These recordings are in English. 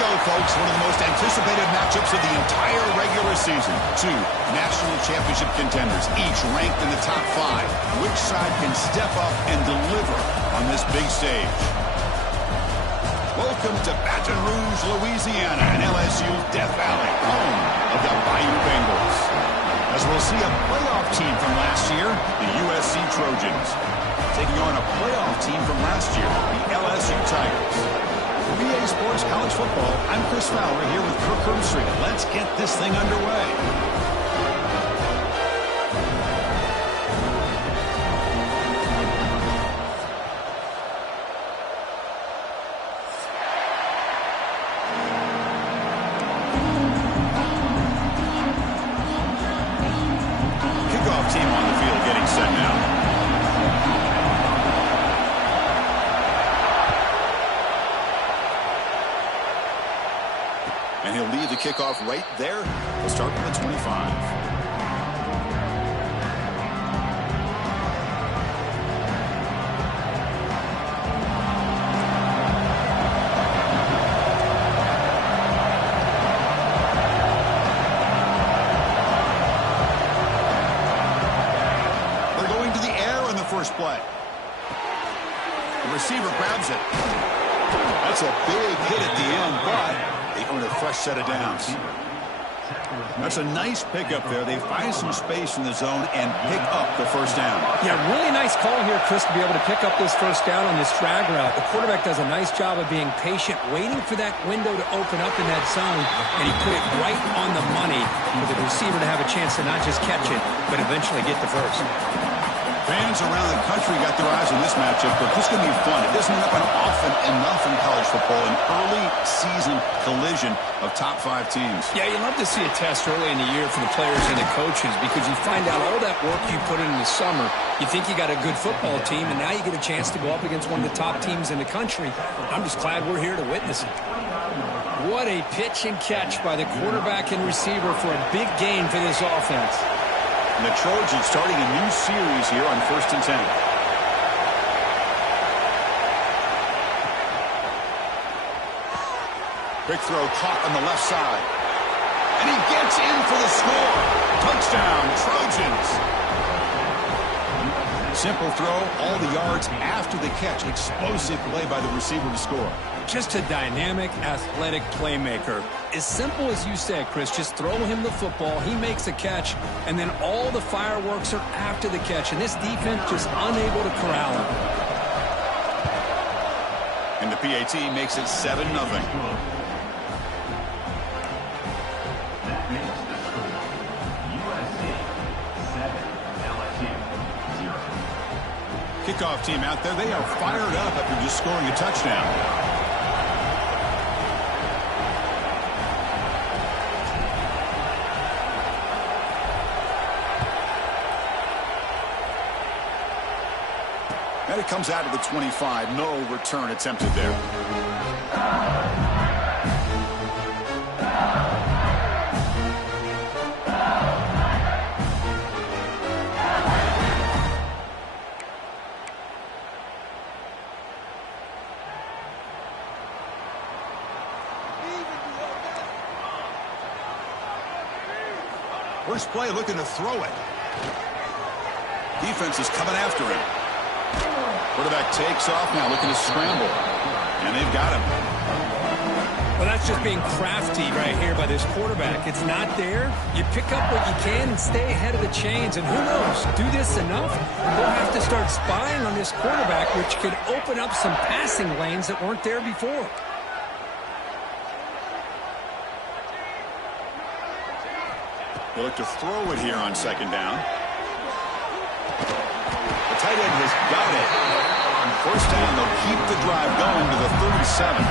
go, folks. One of the most anticipated matchups of the entire regular season. Two national championship contenders, each ranked in the top 5. Which side can step up and deliver on this big stage? Welcome to Baton Rouge, Louisiana, and LSU's Death Valley, home of the Bayou Bengals. As we'll see a playoff team from last year, the USC Trojans, taking on a playoff team from last year, the LSU Tigers. For BA Sports College Football, I'm Chris Fowler here with Kirk Herbstreit. Let's get this thing underway. Team on the field getting set now. And he'll lead the kickoff right there. We'll start with the 25. First play. The receiver grabs it. That's a big hit at the end, but they earn a fresh set of downs. That's a nice pickup there. They find some space in the zone and pick up the first down. Yeah, really nice call here, Chris, to be able to pick up this first down on this drag route. The quarterback does a nice job of being patient, waiting for that window to open up in that zone, and he put it right on the money for the receiver to have a chance to not just catch it, but eventually get the first. Fans around the country got their eyes on this matchup, but this is going to be fun. It doesn't happen often enough in college football, an early season collision of top 5 teams. Yeah, you love to see a test early in the year for the players and the coaches because you find out all that work you put in the summer. You think you got a good football team, and now you get a chance to go up against one of the top teams in the country. I'm just glad we're here to witness it. What a pitch and catch by the quarterback and receiver for a big gain for this offense. And the Trojans starting a new series here on 1st and 10. Quick throw caught on the left side. And he gets in for the score. Touchdown, Trojans. Simple throw, all the yards after the catch. Explosive play by the receiver to score. Just a dynamic, athletic playmaker. As simple as you said, Chris, just throw him the football, he makes a catch, and then all the fireworks are after the catch, and this defense just unable to corral him. And the PAT makes it 7-0. Kickoff team out there, they are fired up after just scoring a touchdown. And it comes out of the 25. No return attempted there. First play looking to throw it. Defense is coming after him. Quarterback takes off now, looking to scramble. And they've got him. Well, that's just being crafty right here by this quarterback. It's not there. You pick up what you can and stay ahead of the chains. And who knows, do this enough, they'll have to start spying on this quarterback, which could open up some passing lanes that weren't there before. They look to throw it here on 2nd down. The tight end has got it. On 1st down, they'll keep the drive going to the 37.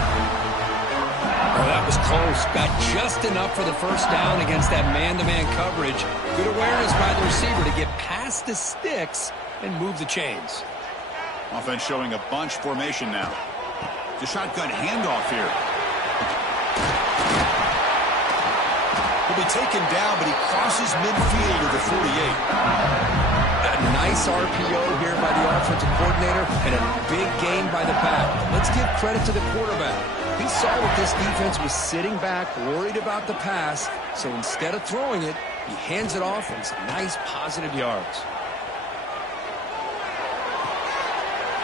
Oh, that was close. Got just enough for the first down against that man-to-man coverage. Good awareness by the receiver to get past the sticks and move the chains. Offense showing a bunch formation now. The shotgun handoff here. He'll be taken down, but he crosses midfield to the 48. Nice RPO here by the offensive coordinator and a big gain by the back. Let's give credit to the quarterback. He saw that this defense was sitting back, worried about the pass, so instead of throwing it, he hands it off and some nice positive yards.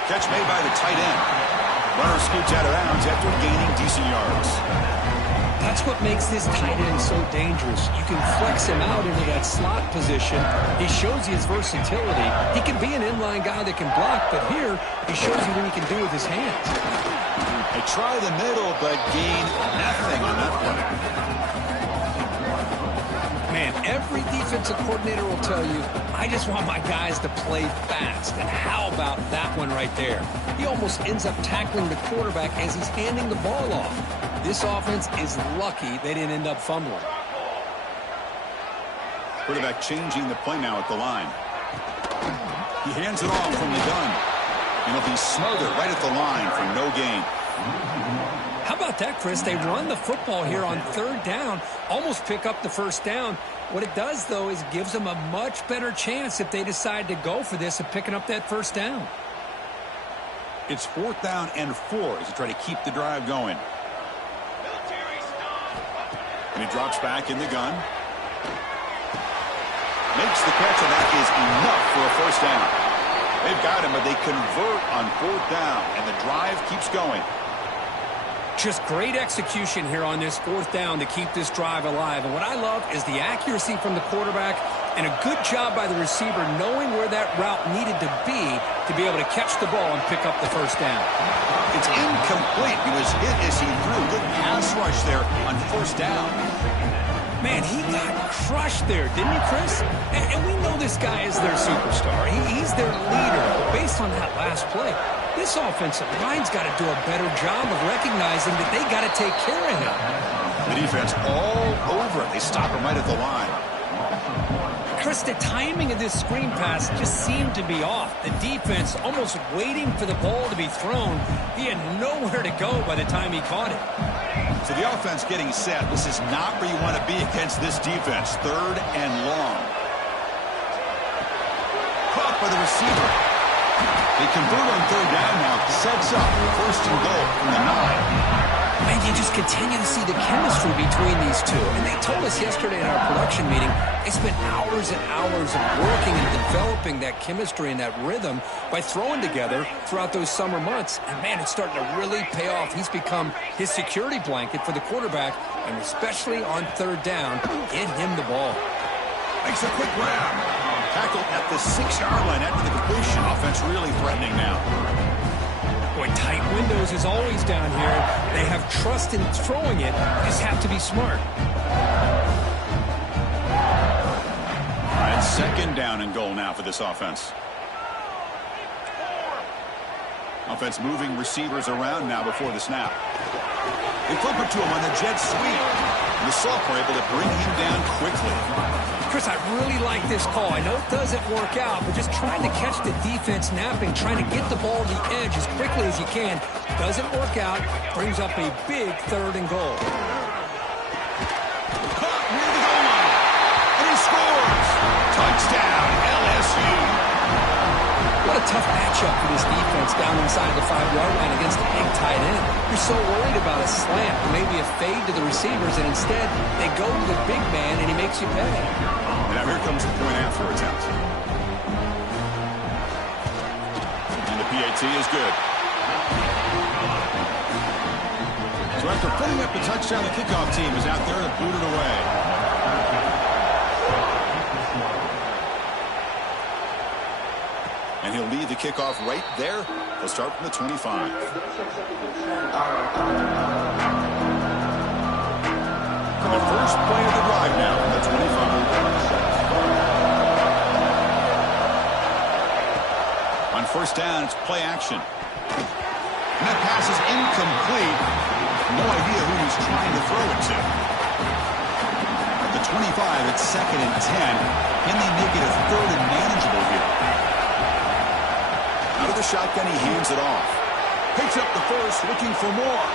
Catch made by the tight end. Runner scoots out of bounds after gaining decent yards. That's what makes this tight end so dangerous. You can flex him out into that slot position. He shows you his versatility. He can be an inline guy that can block, but here he shows you what he can do with his hands. They try the middle, but gain nothing on that play. Man, every defensive coordinator will tell you, I just want my guys to play fast. And how about that one right there? He almost ends up tackling the quarterback as he's handing the ball off. This offense is lucky they didn't end up fumbling. Quarterback changing the play now at the line. He hands it off from the gun. And he'll be smothered right at the line for no gain. How about that, Chris? They run the football here on third down, almost pick up the first down. What it does, though, is gives them a much better chance if they decide to go for this of picking up that first down. It's 4th down and 4 as they try to keep the drive going. And he drops back in the gun. Makes the catch, and that is enough for a first down. They've got him, but they convert on 4th down, and the drive keeps going. Just great execution here on this 4th down to keep this drive alive. And what I love is the accuracy from the quarterback and a good job by the receiver knowing where that route needed to be able to catch the ball and pick up the first down. It's incomplete. He was hit as he threw. Good pass rush there on 1st down. Man, he got crushed there, didn't he, Chris? And we know this guy is their superstar. He's their leader. Based on that last play, this offensive line's got to do a better job of recognizing that they got to take care of him. The defense all over it. They stop him right at the line. Chris, the timing of this screen pass just seemed to be off. The defense almost waiting for the ball to be thrown. He had nowhere to go by the time he caught it. So the offense getting set. This is not where you want to be against this defense. 3rd and long. Caught by the receiver. They convert on 3rd down now. Sets up 1st and goal from the 9. Man, you just continue to see the chemistry between these two. And they told us yesterday in our production meeting, they spent hours and hours of working and developing that chemistry and that rhythm by throwing together throughout those summer months. And, man, it's starting to really pay off. He's become his security blanket for the quarterback, and especially on 3rd down, get him the ball. Makes a quick grab. Tackle at the 6-yard line after the completion. Offense really threatening now. Boy, tight windows is always down here. They have trust in throwing it. Just have to be smart. All right, 2nd down and goal now for this offense. Offense moving receivers around now before the snap. They flip it to him on the jet sweep. And the Sophomore able to bring him down quickly. Chris, I really like this call. I know it doesn't work out, but just trying to catch the defense napping, trying to get the ball to the edge as quickly as you can. Doesn't work out. Brings up a big 3rd and goal. Caught near the goal line. And he scores. Touchdown, LSU. What a tough matchup for this defense down inside the 5-yard line against a big tight end. You're so worried about a slant or maybe a fade to the receivers, and instead they go to the big man and he makes you pay. Now here comes the point after attempt. And the PAT is good. So after putting up the touchdown, the kickoff team is out there to boot it away. And he'll lead the kickoff right there. He'll start from the 25. The first play of the drive now from the 25. On 1st down, it's play action. And that pass is incomplete. No idea who he's trying to throw it to. At the 25, it's 2nd and 10. Can they make it a 3rd and manageable here? Out of the shotgun, he hands it off. Picks up the first, looking for more.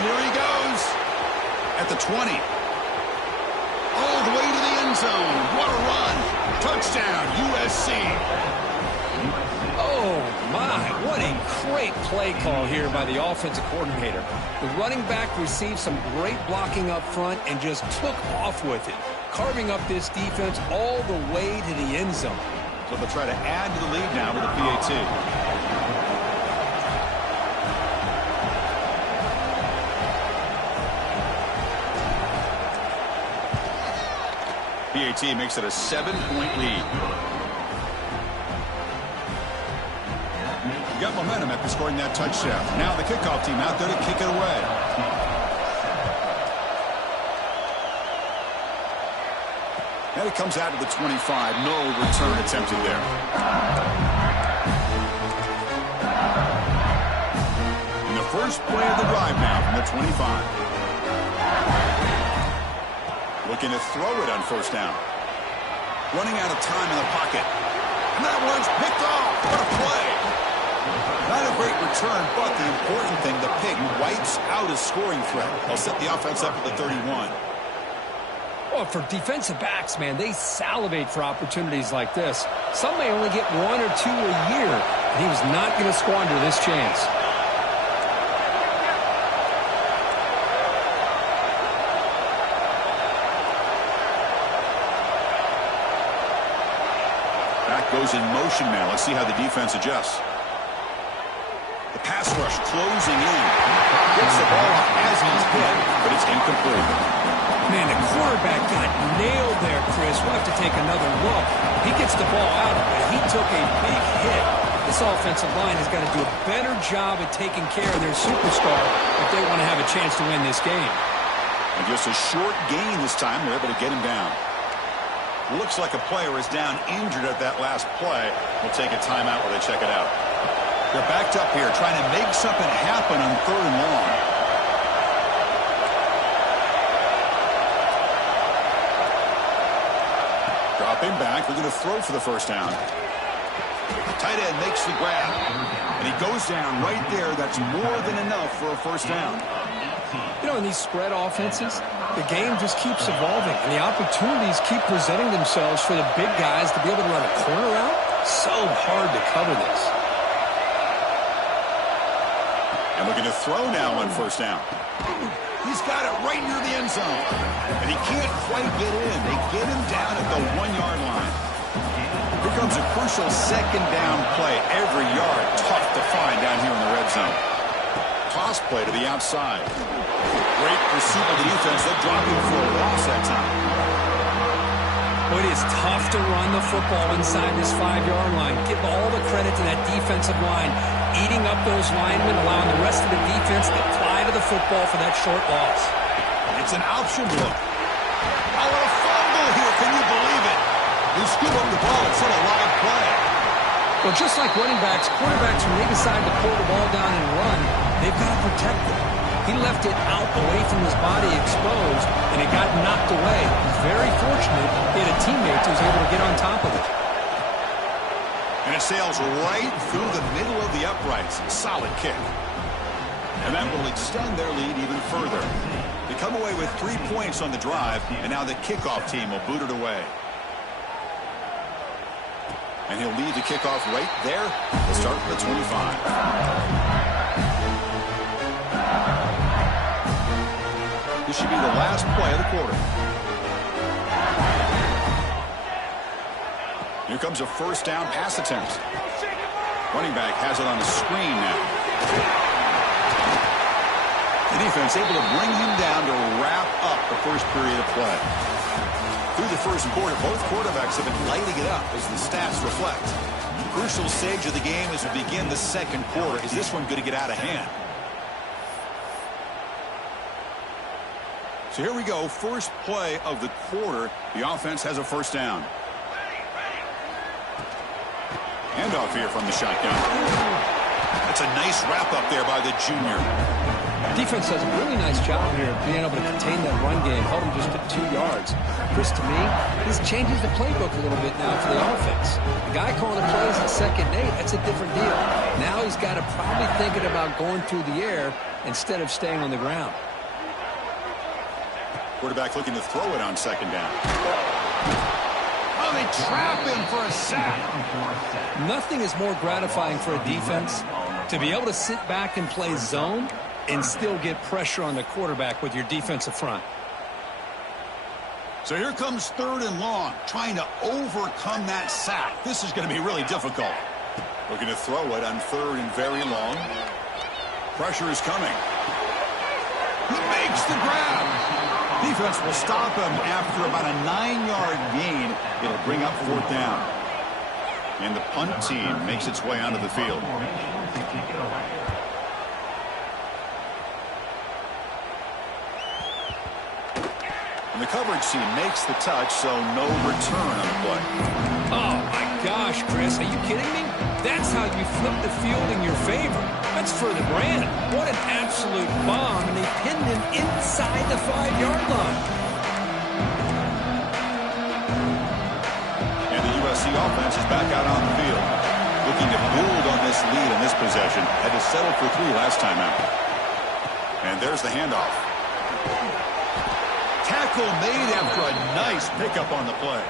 Here he goes. At the 20. All the way to the end zone. What a run. Touchdown, USC. Oh, my. What a great play call here by the offensive coordinator. The running back received some great blocking up front and just took off with it, carving up this defense all the way to the end zone. So they'll try to add to the lead now with a PAT. PAT makes it a 7-point lead. You got momentum after scoring that touchdown. Now the kickoff team out there to kick it away. And it comes out to the 25. No return attempted there. And the first play of the drive now from the 25. Looking to throw it on first down. Running out of time in the pocket. And that one's picked off. What a play. Not a great return, but the important thing, the pick wipes out a scoring threat. They'll set the offense up at the 31. Well, for defensive backs, man, they salivate for opportunities like this. Some may only get 1 or 2 a year, and he was not going to squander this chance. Back goes in motion now. Let's see how the defense adjusts. The pass rush closing in. Gets the ball off as he's hit, but it's incomplete. Man, the quarterback got nailed there, Chris. We'll have to take another look. He gets the ball out, but he took a big hit. This offensive line has got to do a better job at taking care of their superstar if they want to have a chance to win this game. And just a short gain this time. They're able to get him down. Looks like a player is down injured at that last play. We'll take a timeout while they check it out. They're backed up here trying to make something happen on 3rd and long. Dropping back. They're going to throw for the first down. Tight end makes the grab. And he goes down right there. That's more than enough for a first down. You know, in these spread offenses, the game just keeps evolving, and the opportunities keep presenting themselves for the big guys to be able to run a corner out. So hard to cover this. And looking to throw now on first down. He's got it right near the end zone. And he can't quite get in. They get him down at the 1-yard line. Here comes a crucial second down play. Every yard tough to find down here in the red zone. Toss play to the outside. Great pursuit of the defense. They'll drop him for a loss that time. Well, it is tough to run the football inside this 5-yard line. Give all the credit to that defensive line, eating up those linemen, allowing the rest of the defense to fly to the football for that short loss. It's an option look. Oh, a fumble here. Can you believe it? They scoop up the ball. It's still a live play. Well, just like running backs, quarterbacks, when they decide to pull the ball down and run, they've got to protect it. He left it out away from his body exposed, and it got knocked away. He's very fortunate he had a teammate who was able to get on top of it. And it sails right through the middle of the uprights. Solid kick. And that will extend their lead even further. They come away with 3 points on the drive, and now the kickoff team will boot it away. And he'll lead the kickoff right there. We'll start with the 25. This should be the last play of the quarter. Here comes a first down pass attempt. Running back has it on the screen now. The defense able to bring him down to wrap up the first period of play. Through the first quarter, both quarterbacks have been lighting it up as the stats reflect. Crucial stage of the game as we begin the second quarter. Is this one going to get out of hand? So here we go, first play of the quarter. The offense has a first down. Handoff here from the shotgun. That's a nice wrap-up there by the junior. Defense does a really nice job here of being able to contain that run game, held him just to 2 yards. Chris, to me, this changes the playbook a little bit now for the offense. The guy calling the plays at 2nd and 8, that's a different deal. Now he's got to probably thinking about going through the air instead of staying on the ground. Quarterback looking to throw it on 2nd down. Oh, they trap him for a sack. Nothing is more gratifying for a defense to be able to sit back and play zone and still get pressure on the quarterback with your defensive front. So here comes 3rd and long, trying to overcome that sack. This is going to be really difficult. Looking to throw it on 3rd and very long. Pressure is coming. He makes the grab. Defense will stop him after about a 9-yard gain. It'll bring up 4th down. And the punt team makes its way onto the field. And the coverage team makes the touch, so no return on the play. Oh, my gosh, Chris. Are you kidding me? That's how you flip the field in your favor. That's for the brand. What an absolute bomb, and they pinned him inside the 5-yard line. And the USC offense is back out on the field, looking to build on this lead in this possession. Had to settle for 3 last time out. And there's the handoff. Tackle made after a nice pickup on the play.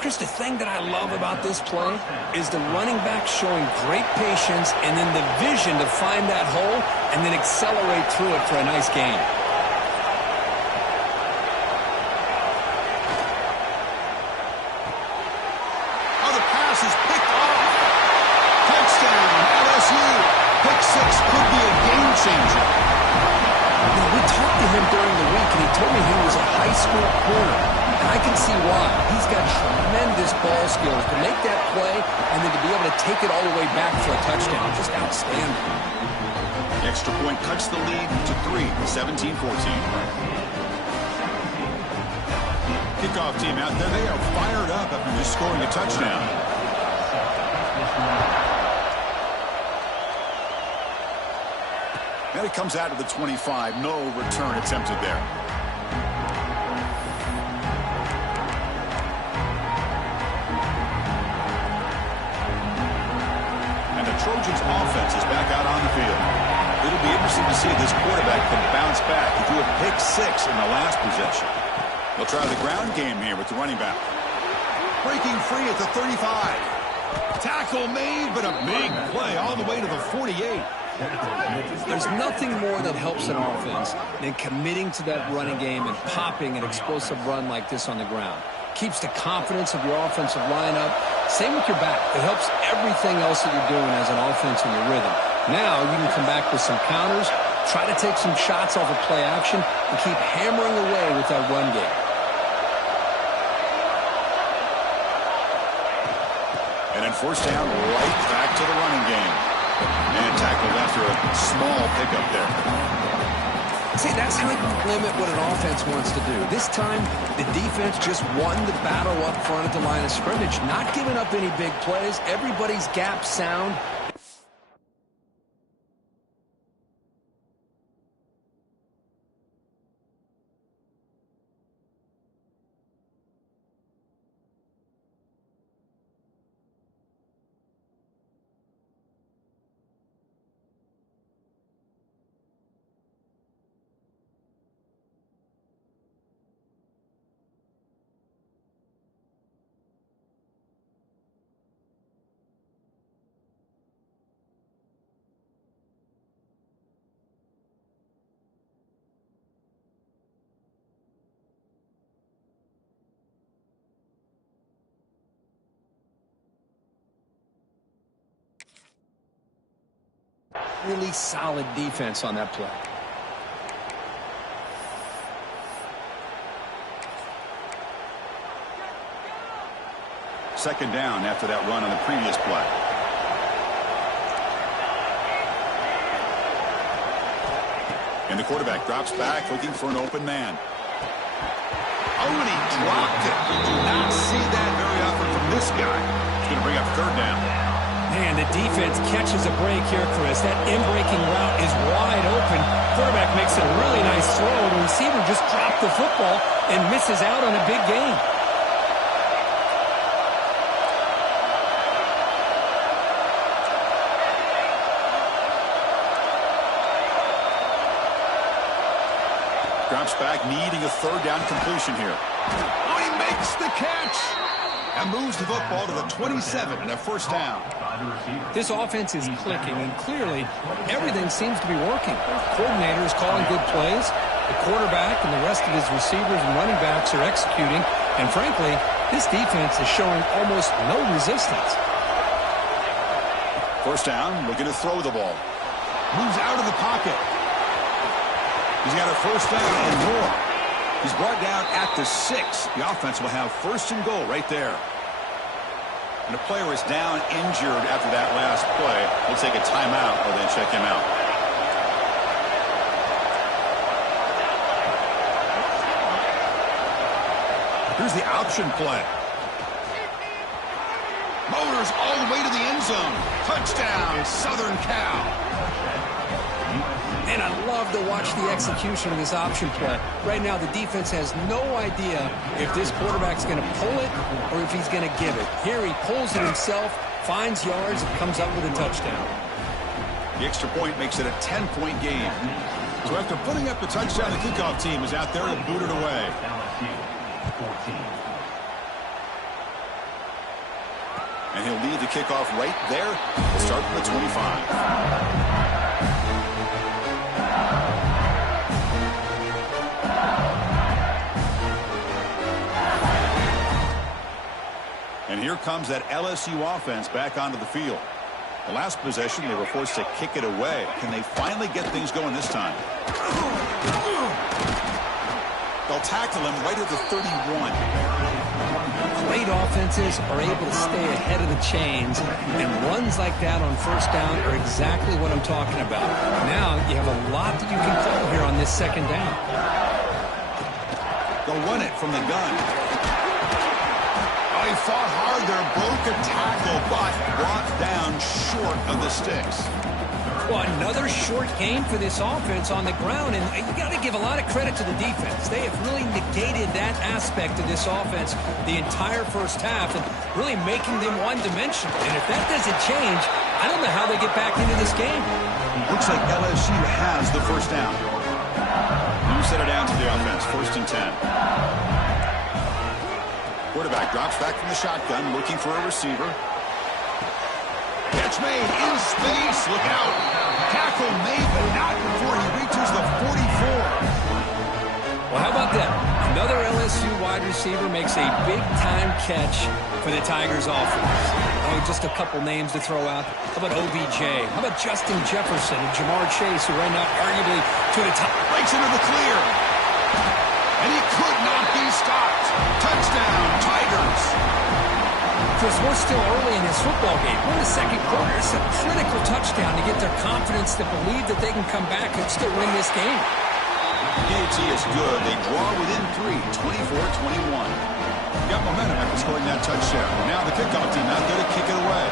Chris, the thing that I love about this play is the running back showing great patience and then the vision to find that hole and then accelerate through it for a nice gain. Oh, the pass is picked off. Touchdown, LSU. Pick 6 could be a game changer. You know, we talked to him during the week, and he told me he was a high school corner. And I can see why. He's got tremendous ball skills to make that play and then to be able to take it all the way back for a touchdown. Just outstanding. The extra point cuts the lead to 3, 17-14. Kickoff team out there. They are fired up after just scoring a touchdown. And it comes out of the 25. No return attempted there. And the Trojans offense is back out on the field. It'll be interesting to see if this quarterback can bounce back. He threw a pick 6 in the last possession. They'll try the ground game here with the running back. Breaking free at the 35. Tackle made, but a big play all the way to the 48. There's nothing more that helps an offense than committing to that running game and popping an explosive run like this on the ground. Keeps the confidence of your offensive lineup. Same with your back. It helps everything else that you're doing as an offense in your rhythm. Now you can come back with some counters, try to take some shots off of play action, and keep hammering away with that run game. And then 1st down, right back to the running game. And tackled after a small pickup there. See, that's how you limit what an offense wants to do. This time, the defense just won the battle up front at the line of scrimmage, not giving up any big plays. Everybody's gap sound. Really solid defense on that play. Second down after that run on the previous play. And the quarterback drops back looking for an open man. Oh, and he dropped it. You do not see that very often from this guy. It's going to bring up 3rd down. Man, the defense catches a break here, Chris. That in-breaking route is wide open. Quarterback makes a really nice throw. The receiver just dropped the football and misses out on a big gain. Drops back, needing a 3rd down completion here. Oh, he made makes the catch and moves the football to the 27 and a first down. This offense is clicking, and clearly everything seems to be working. Coordinator is calling good plays. The quarterback and the rest of his receivers and running backs are executing. And frankly, this defense is showing almost no resistance. First down, looking to throw the ball. Moves out of the pocket. He's got a first down and more. He's brought down at the 6. The offense will have first and goal right there. And the player is down injured after that last play. We'll take a timeout or then check him out. Here's the option play. Motors all the way to the end zone. Touchdown, Southern Cal. And I love to watch the execution of this option play. Right now, the defense has no idea if this quarterback's going to pull it or if he's going to give it. Here he pulls it himself, finds yards, and comes up with a touchdown. The extra point makes it a 10-point game. So after putting up the touchdown, the kickoff team is out there to boot it away. And he'll lead the kickoff right there. We'll start from the 25. And here comes that LSU offense back onto the field. The last possession, they were forced to kick it away. Can they finally get things going this time? They'll tackle him right at the 31. Great offenses are able to stay ahead of the chains, and runs like that on first down are exactly what I'm talking about. Now you have a lot that you can call here on this second down. They'll run it from the gun. He fought hard there, broke a tackle, but brought down short of the sticks. Well, another short game for this offense on the ground, and you got to give a lot of credit to the defense. They have really negated that aspect of this offense the entire first half and really making them one-dimensional. And if that doesn't change, I don't know how they get back into this game. Looks like LSU has the first down. You set it down to the offense, 1st and 10. Quarterback drops back from the shotgun, looking for a receiver. Catch made in space. Look out. Tackle made, but not before he reaches the 44. Well, how about that? Another LSU wide receiver makes a big-time catch for the Tigers offense. Oh, just a couple names to throw out. How about OBJ? How about Justin Jefferson and Jamar Chase, who right now arguably to the top. Breaks into the clear. And he could not be stopped. Touchdown, Tigers. Chris, we're still early in this football game. We're in the second quarter. It's a critical touchdown to get their confidence to believe that they can come back and still win this game. PAT is good. They draw within 3, 24-21. Got momentum after scoring that touchdown. Now the kickoff team out there to kick it away.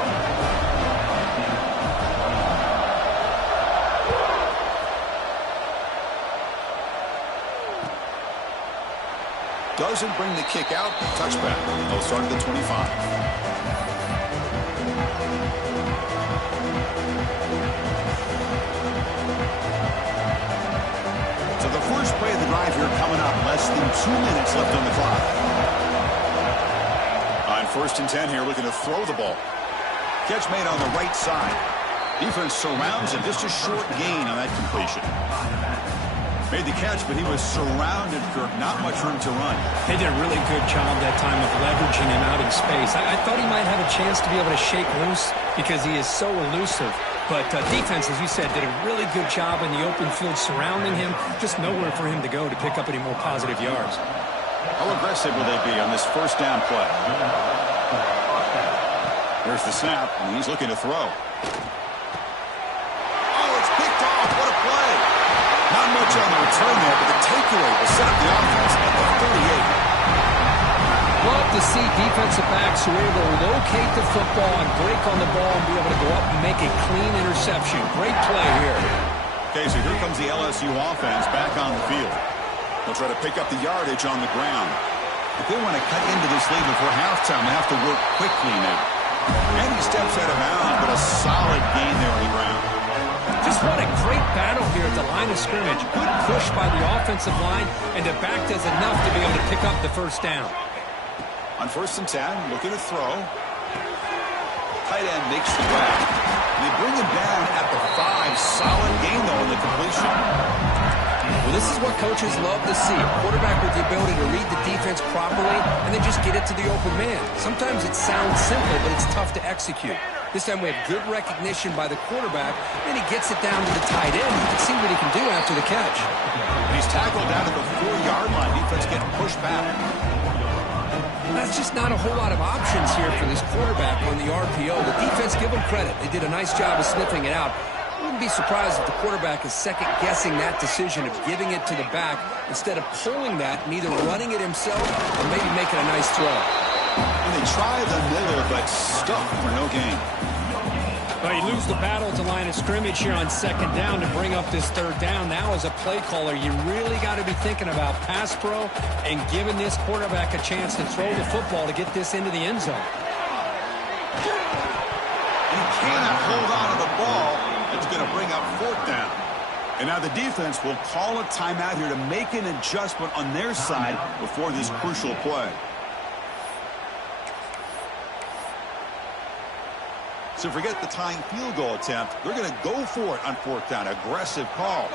Doesn't bring the kick out. Touchback. They'll start at the 25. So the first play of the drive here coming up. Less than 2 minutes left on the clock. On 1st and 10 here, looking to throw the ball. Catch made on the right side. Defense surrounds him. Just a short gain on that completion. Made the catch, but he was surrounded, Kirk. Not much room to run. They did a really good job that time of leveraging him out in space. I thought he might have a chance to be able to shake loose because he is so elusive. But defense, as you said, did a really good job in the open field surrounding him. Just nowhere for him to go to pick up any more positive yards. How aggressive will they be on this first down play? There's the snap, and he's looking to throw. Oh, it's picked off. What a play. Not much on the return there, but the takeaway will set up the offense at the 38. Love to see defensive backs who are able to locate the football and break on the ball and be able to go up and make a clean interception. Great play here. Okay, so here comes the LSU offense back on the field. They'll try to pick up the yardage on the ground. If they want to cut into this lead before halftime, they have to work quickly now. And he steps out of bounds, but a solid gain there on the ground. Just what a great battle here at the line of scrimmage. Good push by the offensive line, and the back does enough to be able to pick up the first down. On 1st and 10, looking to throw. Tight end makes the grab. They bring him down at the 5. Solid gain, though, in the completion. Well, this is what coaches love to see. A quarterback with the ability to read the defense properly and then just get it to the open man. Sometimes it sounds simple, but it's tough to execute. This time we have good recognition by the quarterback, and he gets it down to the tight end. You can see what he can do after the catch. And he's tackled down at the 4-yard line. Defense getting pushed back. That's just not a whole lot of options here for this quarterback on the RPO. The defense, give them credit. They did a nice job of sniffing it out. I wouldn't be surprised if the quarterback is second-guessing that decision of giving it to the back instead of pulling that and either running it himself or maybe making a nice throw. And they try the middle, but stuck for no gain. Well, you lose the battle at the line of scrimmage here on 2nd down to bring up this 3rd down. Now, as a play caller, you really got to be thinking about pass pro and giving this quarterback a chance to throw the football to get this into the end zone. He cannot hold on to the ball. It's going to bring up 4th down. And now the defense will call a timeout here to make an adjustment on their side before this crucial play. So forget the tying field goal attempt. They're going to go for it on 4th down. Aggressive call.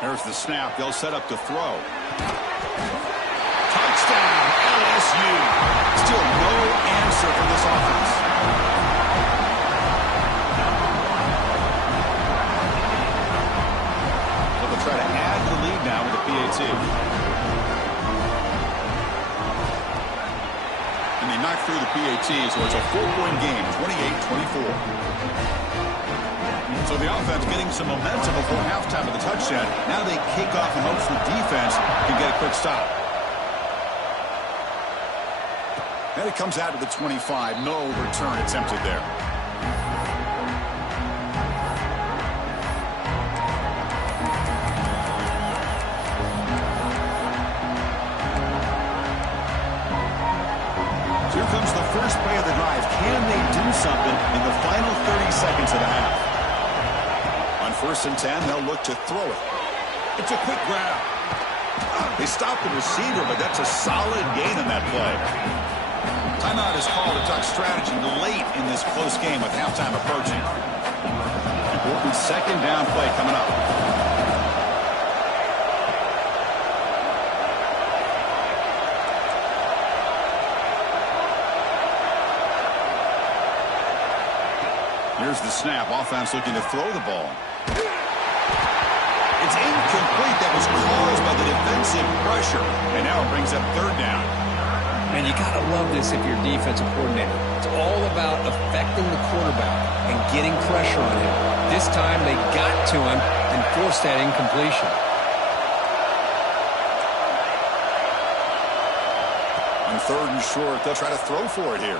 There's the snap. They'll set up to throw. Touchdown, LSU. Still no answer from this offense. They'll try to add the lead now with the PAT. And they knock through the PAT, so it's a 4-point game, 28-24. So the offense getting some momentum before halftime of the touchdown. Now they kick off and hopes the defense can get a quick stop. And it comes out to the 25. No return attempted there. Here comes the first play of the drive. Can they do something in the final 30 seconds of the half? On 1st and 10, they'll look to throw it. It's a quick grab. They stop the receiver, but that's a solid gain on that play. Timeout is called to talk strategy late in this close game with halftime approaching. Important 2nd down play coming up. Here's the snap. Offense looking to throw the ball. It's incomplete. That was caused by the defensive pressure. And now it brings up 3rd down. Man, you got to love this if you're a defensive coordinator. It's all about affecting the quarterback and getting pressure on him. This time they got to him and forced that incompletion. On 3rd and short, they'll try to throw for it here.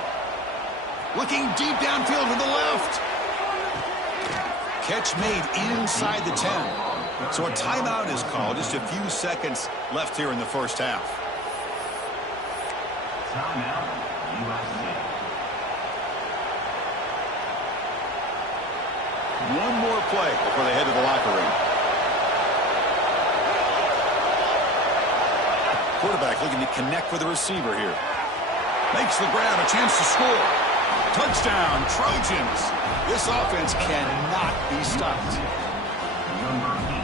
Looking deep downfield to the left. Catch made inside the 10. So a timeout is called. Just a few seconds left here in the first half. Timeout, USA. One more play before they head to the locker room. Quarterback looking to connect with the receiver here. Makes the grab, a chance to score. Touchdown, Trojans. This offense cannot be stopped.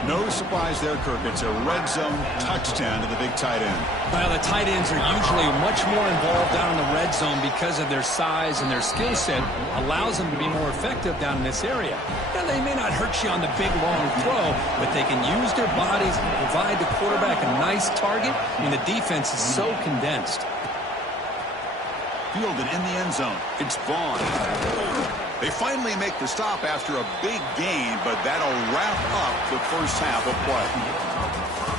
No surprise there, Kirk. It's a red zone touchdown to the big tight end. Well, the tight ends are usually much more involved down in the red zone because of their size and their skill set allows them to be more effective down in this area. Now, they may not hurt you on the big, long throw, but they can use their bodies and provide the quarterback a nice target when the defense is so condensed. Fielded in the end zone. It's Vaughn. They finally make the stop after a big gain, but that'll wrap up the first half of play.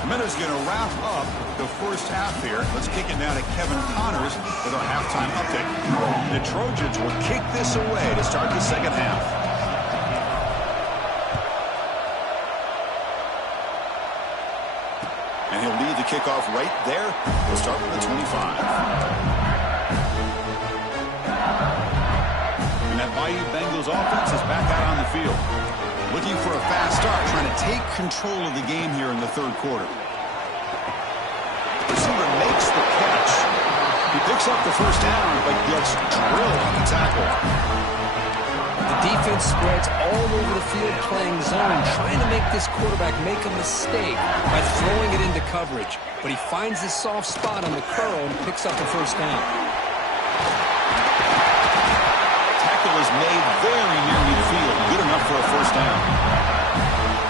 Minutes going to wrap up the first half here. Let's kick it now to Kevin Connors with our halftime update. The Trojans will kick this away to start the second half. And he'll lead the kickoff right there. We'll start with the 25. And that Bayou Bengals offense is back out on the field. Looking for a fast start, trying to take control of the game here in the third quarter. Receiver makes the catch. He picks up the first down, but gets drilled on the tackle. The defense spreads all over the field playing zone, trying to make this quarterback make a mistake by throwing it into coverage. But he finds the soft spot on the curl and picks up the first down. Tackle is made very near midfield. Good enough for a first down.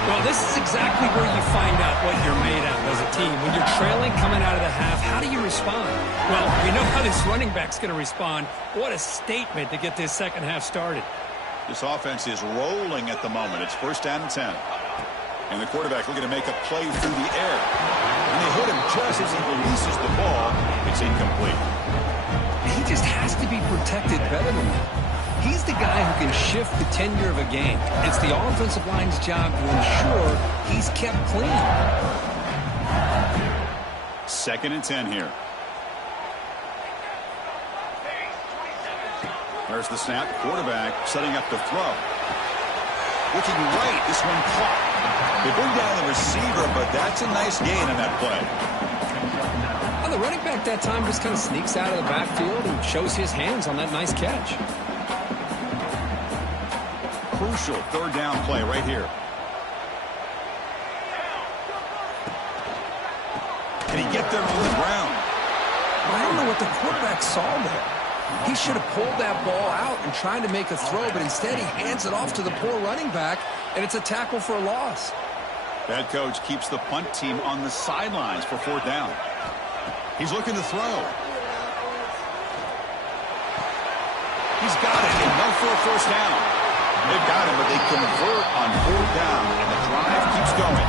Well, this is exactly where you find out what you're made of as a team. When you're trailing coming out of the half, how do you respond? Well, we know how this running back's going to respond. What a statement to get this second half started. This offense is rolling at the moment. It's first down and 10. And the quarterback looking to make a play through the air. And they hit him just as he releases the ball. It's incomplete. He just has to be protected better than that. He's the guy who can shift the tenure of a game. It's the offensive line's job to ensure he's kept clean. Second and 10 here. There's the snap. Quarterback setting up the throw. Looking right. This one caught. They bring down the receiver, but that's a nice gain on that play. Well, the running back that time just kind of sneaks out of the backfield and shows his hands on that nice catch. Crucial third down play right here. Can he get there on the ground? I don't know what the quarterback saw there. He should have pulled that ball out and tried to make a throw, but instead he hands it off to the poor running back, and it's a tackle for a loss. Head coach keeps the punt team on the sidelines for fourth down. He's looking to throw. He's got it. Enough for a first down. They've got him, but they convert on fourth down, and the drive keeps going.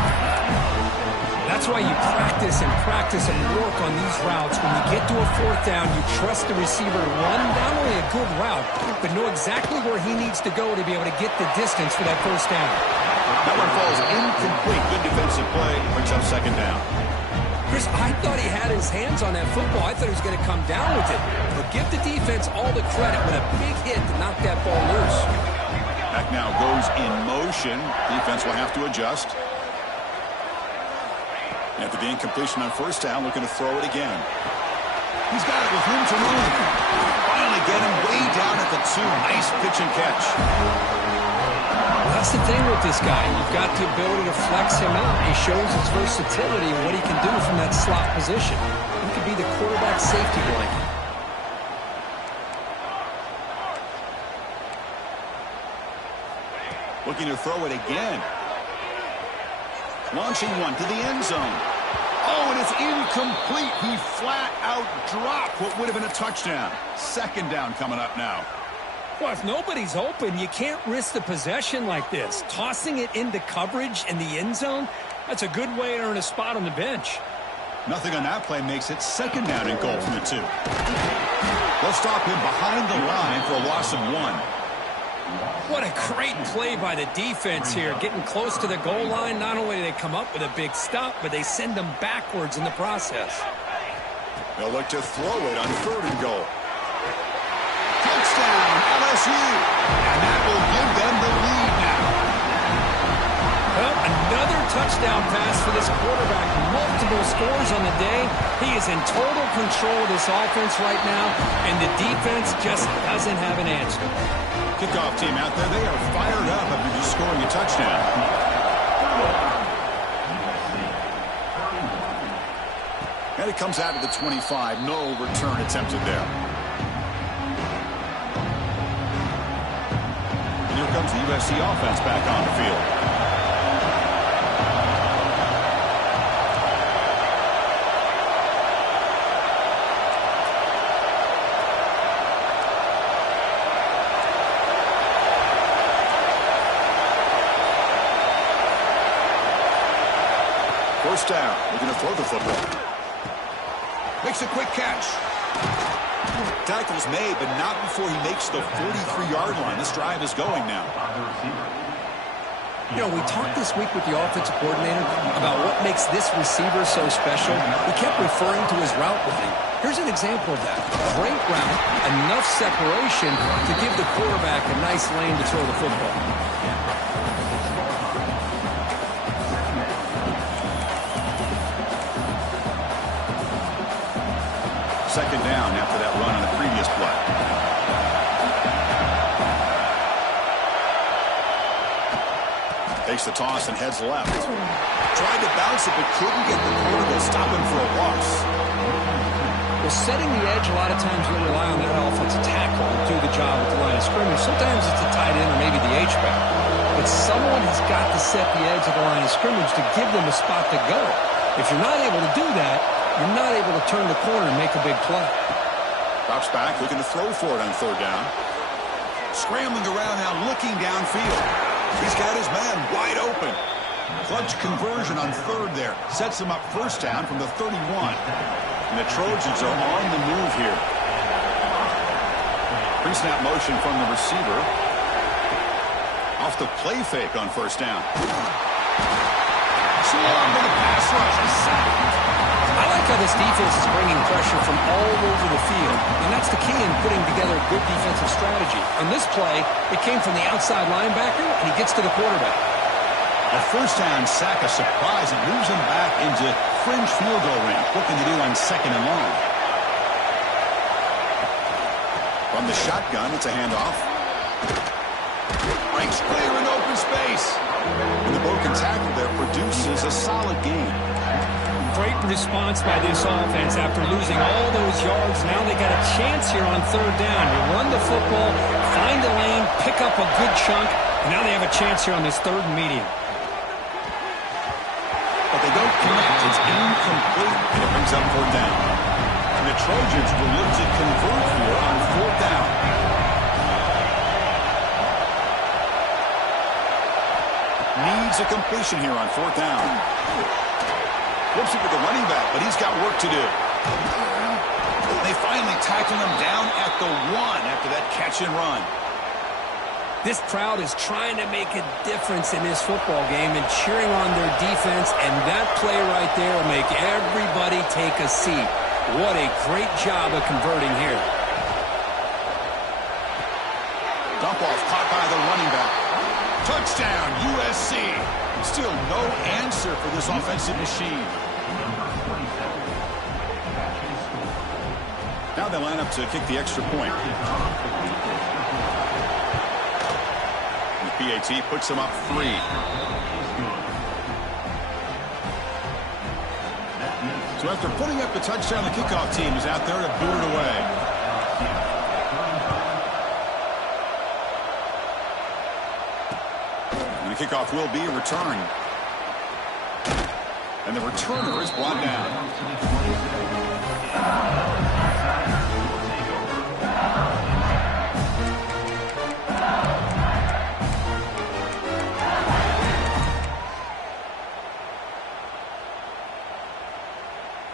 That's why you practice and work on these routes. When you get to a fourth down, you trust the receiver to run not only a good route, but know exactly where he needs to go to be able to get the distance for that first down. That one falls incomplete. Good defensive play. Brings up second down. Chris, I thought he had his hands on that football. I thought he was going to come down with it. But give the defense all the credit with a big hit to knock that ball loose. Back now goes in motion. Defense will have to adjust. After the incompletion on first down, looking to throw it again. He's got it with room to run. Finally get him way down at the 2. Nice pitch and catch. Well, that's the thing with this guy. You've got the ability to flex him out. He shows his versatility and what he can do from that slot position. He could be the quarterback safety blanket. Looking to throw it again. Launching one to the end zone. Oh, and it's incomplete. He flat out dropped what would have been a touchdown. Second down coming up now. Well, if nobody's open, you can't risk the possession like this. Tossing it into coverage in the end zone, that's a good way to earn a spot on the bench. Nothing on that play makes it second down and goal from the 2. They'll stop him behind the line for a loss of 1. What a great play by the defense here. Getting close to the goal line, not only do they come up with a big stop, but they send them backwards in the process. They'll look to throw it on third and goal. Touchdown, LSU. And that will give them the lead now. Well, another touchdown pass for this quarterback. Multiple scores on the day. He is in total control of this offense right now, and the defense just doesn't have an answer. Kickoff team out there, they are fired up after just scoring a touchdown. And it comes out of the 25. No return attempted there. And here comes the USC offense back on the field. First down. We're going to throw the football. Makes a quick catch. Tackle's made, but not before he makes the 43-yard line. This drive is going now. You know, we talked this week with the offensive coordinator about what makes this receiver so special. He kept referring to his route running. Here's an example of that. Great route, enough separation to give the quarterback a nice lane to throw the football. Second down after that run on the previous play. Takes the toss and heads left. Tried to bounce it, but couldn't get the corner to stop him for a loss. Well, setting the edge, a lot of times you'll rely on that offensive tackle to do the job at the line of scrimmage. Sometimes it's a tight end or maybe the H-back. But someone has got to set the edge of the line of scrimmage to give them a spot to go. If you're not able to do that, you're not able to turn the corner and make a big play. Drops back, looking to throw for it on third down. Scrambling around now, looking downfield. He's got his man wide open. Clutch conversion on third there. Sets him up first down from the 31. And the Trojans are on the move here. Pre-snap motion from the receiver. Off the play fake on first down. Slow for the pass rush. He's sacked. I like how this defense is bringing pressure from all over the field, and that's the key in putting together a good defensive strategy. On this play, it came from the outside linebacker, and he gets to the quarterback. At first down, sack a surprise. It moves him back into fringe field goal range. Looking to do on second and long. From the shotgun, it's a handoff. Breaks clear in open space. And the broken tackle there produces a solid gain. Great response by this offense after losing all those yards. Now they got a chance here on third down. You run the football, find a lane, pick up a good chunk, and now they have a chance here on this third and medium. But they don't connect. It's incomplete, and it brings up fourth down. And the Trojans will look to convert here on fourth down. Needs a completion here on fourth down. Flips it to the running back, but he's got work to do. They finally tackle him down at the 1 after that catch and run. This crowd is trying to make a difference in this football game and cheering on their defense, and that play right there will make everybody take a seat. What a great job of converting here. Dump off caught by the running back. Touchdown, USC. Still no answer for this offensive machine. Now they line up to kick the extra point. The PAT puts them up 3. So after putting up the touchdown, the kickoff team is out there to boot it away. Kickoff will be returned. And the returner is brought down.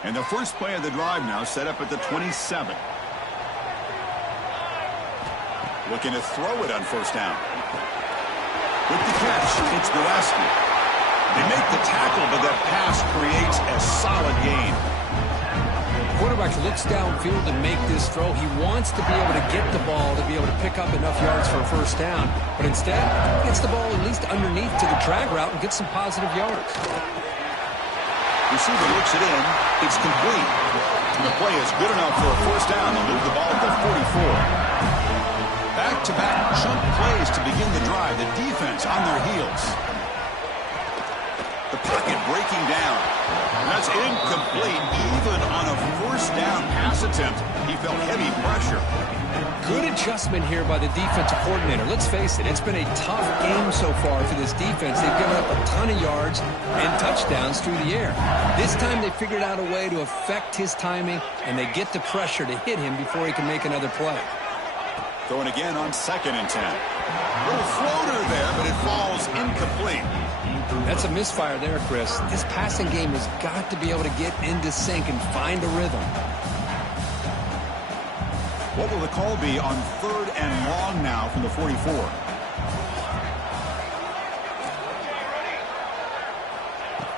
And the first play of the drive now set up at the 27. Looking to throw it on first down. With the catch, it's Gillespie. They make the tackle, but that pass creates a solid gain. The quarterback looks downfield to make this throw. He wants to be able to get the ball to be able to pick up enough yards for a first down. But instead, he gets the ball at least underneath to the drag route and gets some positive yards. Receiver looks it in. It's complete. And the play is good enough for a first down. They'll move the ball at the 44. Back-to-back chunk plays to begin the drive. The defense on their heels. The pocket breaking down. And that's incomplete. Even on a first down pass attempt, he felt heavy pressure. Good adjustment here by the defensive coordinator. Let's face it, it's been a tough game so far for this defense. They've given up a ton of yards and touchdowns through the air. This time they figured out a way to affect his timing, and they get the pressure to hit him before he can make another play. Throwing again on 2nd and 10. Little floater there, but it falls incomplete. That's a misfire there, Chris. This passing game has got to be able to get into sync and find a rhythm. What will the call be on 3rd and long now from the 44?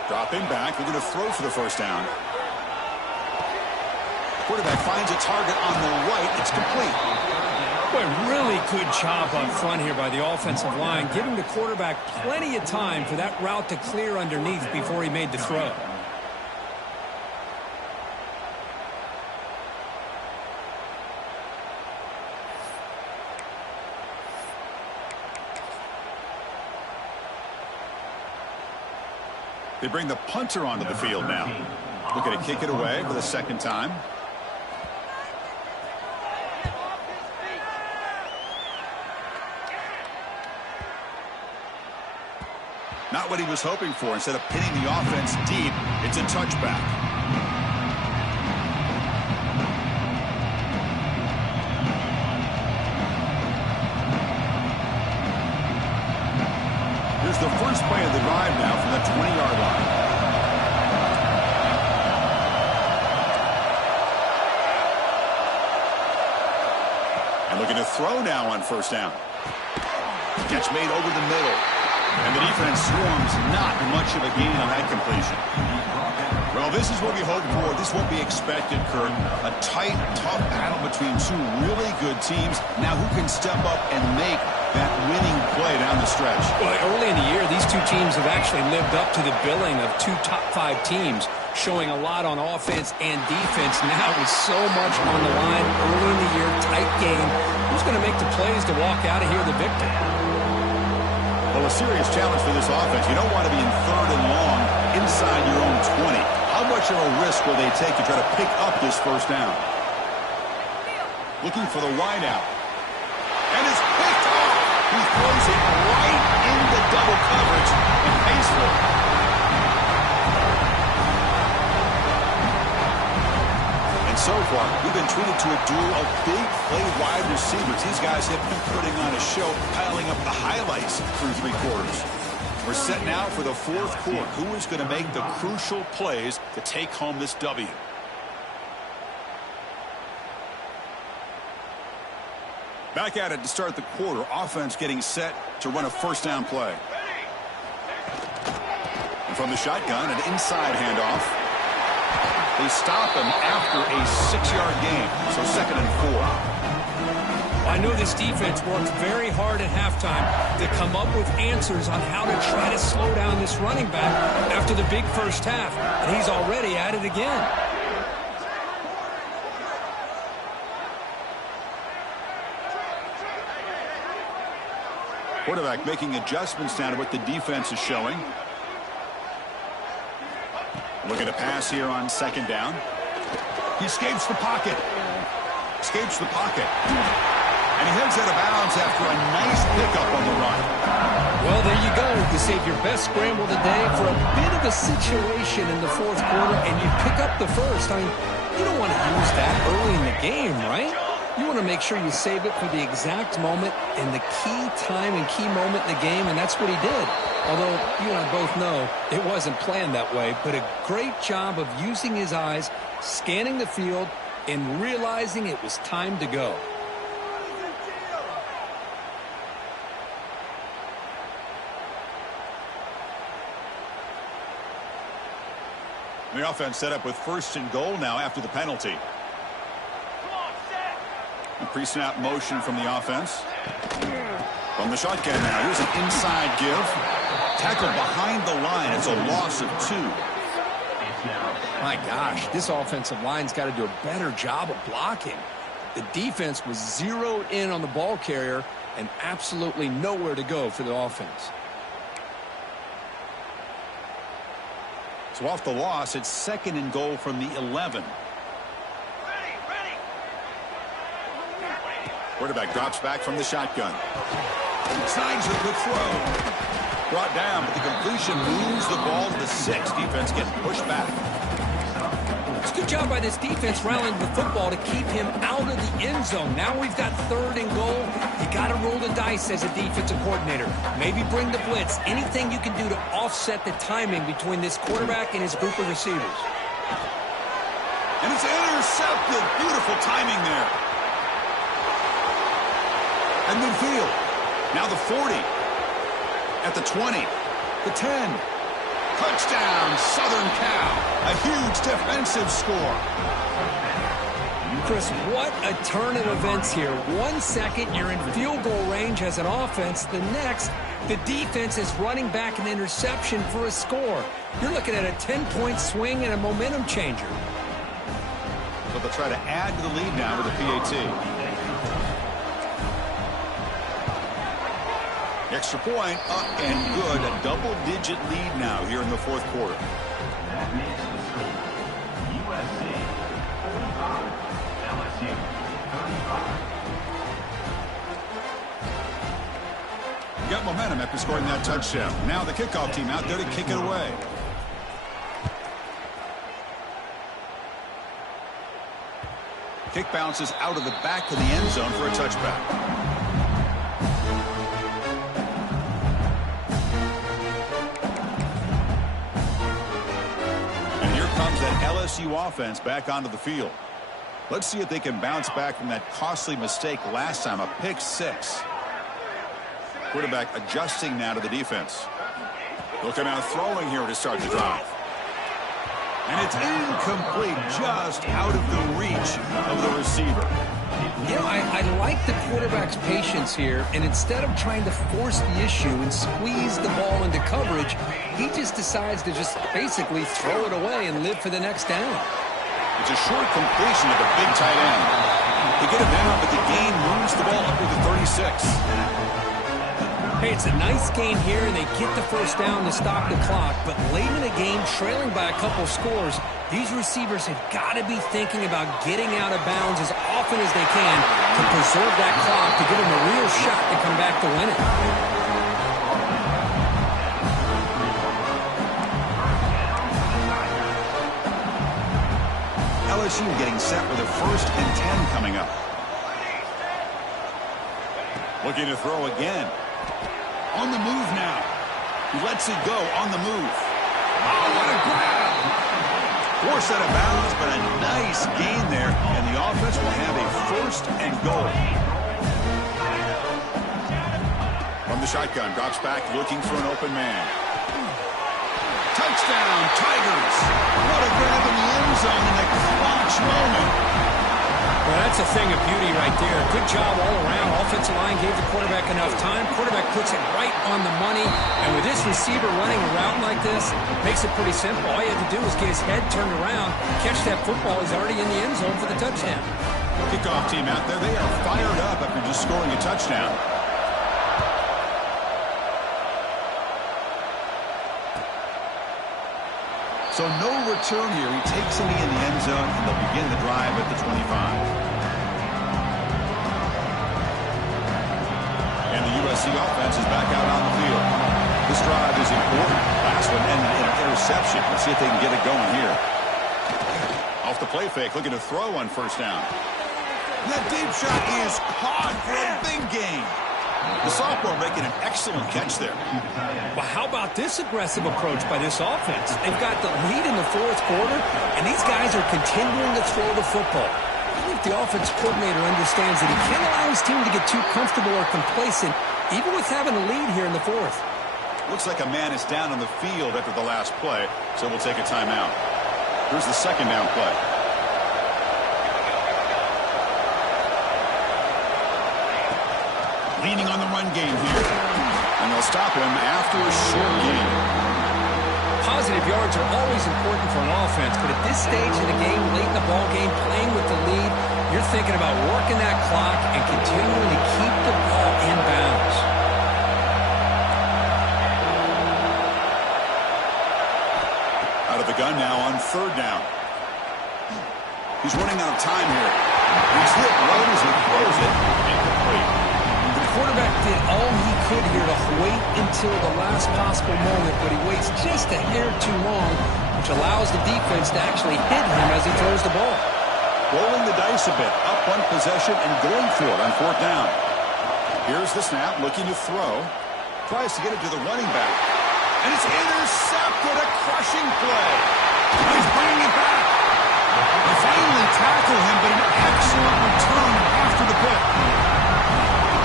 Dropping back. We're going to throw for the first down. Quarterback finds a target on the right. It's complete. Boy, really good job up front here by the offensive line, giving the quarterback plenty of time for that route to clear underneath before he made the throw. They bring the punter onto the field now. Looking to kick it away for the second time. Not what he was hoping for. Instead of pinning the offense deep, it's a touchback. Here's the first play of the drive now from the 20-yard line. And looking to throw now on first down. Catch made over the middle. And the defense swarms, not much of a gain on that completion. Well, this is what we hoped for. This is what we expected, Kurt. A tight, tough battle between two really good teams. Now who can step up and make that winning play down the stretch? Well, early in the year, these two teams have actually lived up to the billing of two top-5 teams, showing a lot on offense and defense. Now with so much on the line early in the year, tight game. Who's going to make the plays to walk out of here the victor? Well, a serious challenge for this offense. You don't want to be in 3rd and long inside your own 20. How much of a risk will they take to try to pick up this first down? Looking for the wideout. And it's picked off. He throws it right into double coverage and pays for it. So far, we've been treated to a duel of big play wide receivers. These guys have been putting on a show, piling up the highlights through 3 quarters. We're set now for the 4th quarter. Who is going to make the crucial plays to take home this W? Back at it to start the quarter. Offense getting set to run a first down play. And from the shotgun, an inside handoff. They stop him after a 6-yard gain, so 2nd and 4. I know this defense worked very hard at halftime to come up with answers on how to try to slow down this running back after the big first half, and he's already at it again. Quarterback making adjustments down to what the defense is showing. Looking to pass here on 2nd down. He escapes the pocket. Escapes the pocket. And he heads out of bounds after a nice pickup on the run. Well, there you go. You save your best scramble of the day for a bit of a situation in the 4th quarter, and you pick up the first. I mean, you don't want to use that early in the game, right? You want to make sure you save it for the exact moment and the key time and key moment in the game, and that's what he did. Although you and I both know it wasn't planned that way, but a great job of using his eyes, scanning the field, and realizing it was time to go. The offense set up with 1st and goal now after the penalty. Pre-snap motion from the offense. From the shotgun now. Here's an inside give. Tackled behind the line. It's a loss of 2. My gosh, this offensive line's got to do a better job of blocking. The defense was zeroed in on the ball carrier and absolutely nowhere to go for the offense. So off the loss, it's 2nd and goal from the 11. Quarterback drops back from the shotgun. Signs a good throw. Brought down, but the completion moves the ball to the 6. Defense getting pushed back. It's a good job by this defense rallying the football to keep him out of the end zone. Now we've got 3rd and goal. You got to roll the dice as a defensive coordinator. Maybe bring the blitz. Anything you can do to offset the timing between this quarterback and his group of receivers. And it's intercepted. Beautiful timing there. And midfield. Now the 40. At the 20. The 10. Touchdown, Southern Cal. A huge defensive score. Chris, what a turn of events here. 1 second, you're in field goal range as an offense. The next, the defense is running back an interception for a score. You're looking at a 10-point swing and a momentum changer. So they'll try to add to the lead now with a PAT. Extra point up and good. A double-digit lead now here in the fourth quarter. That makes the score USC 45, LSU 35. Got momentum after scoring that touchdown. Now the kickoff team out there to kick it away. Kick bounces out of the back of the end zone for a touchback. LSU offense back onto the field. Let's see if they can bounce back from that costly mistake last time, a pick six. Quarterback adjusting now to the defense. Looking out throwing here to start the drive. And it's incomplete, just out of the reach of the receiver. You know, I like the quarterback's patience here, and instead of trying to force the issue and squeeze the ball into coverage, he just decides to just basically throw it away and live for the next down. It's a short completion of the big tight end. They get him down, but the gain moves the ball up to the 36. Hey, it's a nice gain here, and they get the first down to stop the clock. But late in the game, trailing by a couple scores, these receivers have got to be thinking about getting out of bounds as often as they can to preserve that clock to give them a real shot to come back to win it. LSU getting set with a 1st and 10 coming up. Looking to throw again. On the move now. He lets it go on the move. Oh, what a grab! Forced out of bounds, but a nice gain there, and the offense will have a 1st and goal. From the shotgun, drops back, looking for an open man. Touchdown, Tigers! What a grab in the end zone in a clutch moment. Well, that's a thing of beauty right there. Good job all around. Offensive line gave the quarterback enough time. Quarterback puts it right on the money. And with this receiver running a route like this, makes it pretty simple. All you have to do is get his head turned around, catch that football. He's already in the end zone for the touchdown. Kickoff team out there. They are fired up after just scoring a touchdown. So no return here. He takes it in the end zone, and they'll begin the drive at the 25. And the USC offense is back out on the field. This drive is important. Last one ended in an interception. Let's see if they can get it going here. Off the play fake, looking to throw on 1st down. And that deep shot is caught for a big gain. The sophomore making an excellent catch there. Well, how about this aggressive approach by this offense? They've got the lead in the 4th quarter, and these guys are continuing to throw the football. I think the offense coordinator understands that he can't allow his team to get too comfortable or complacent, even with having a lead here in the 4th. Looks like a man is down on the field after the last play, so we'll take a timeout. Here's the 2nd down play. Leaning on the run game here. And they'll stop him after a short gain. Positive yards are always important for an offense, but at this stage of the game, late in the ball game, playing with the lead, you're thinking about working that clock and continuing to keep the ball in bounds. Out of the gun now on 3rd down. He's running out of time here. He's hit right as he throws it. Incomplete. Quarterback did all he could here to wait until the last possible moment, but he waits just a hair too long, which allows the defense to actually hit him as he throws the ball. Rolling the dice a bit, up one possession and going for it on 4th down. Here's the snap, looking to throw. Tries to get it to the running back. And it's intercepted, a crushing play. He's bringing it back. They finally tackle him, but an excellent return after the pick.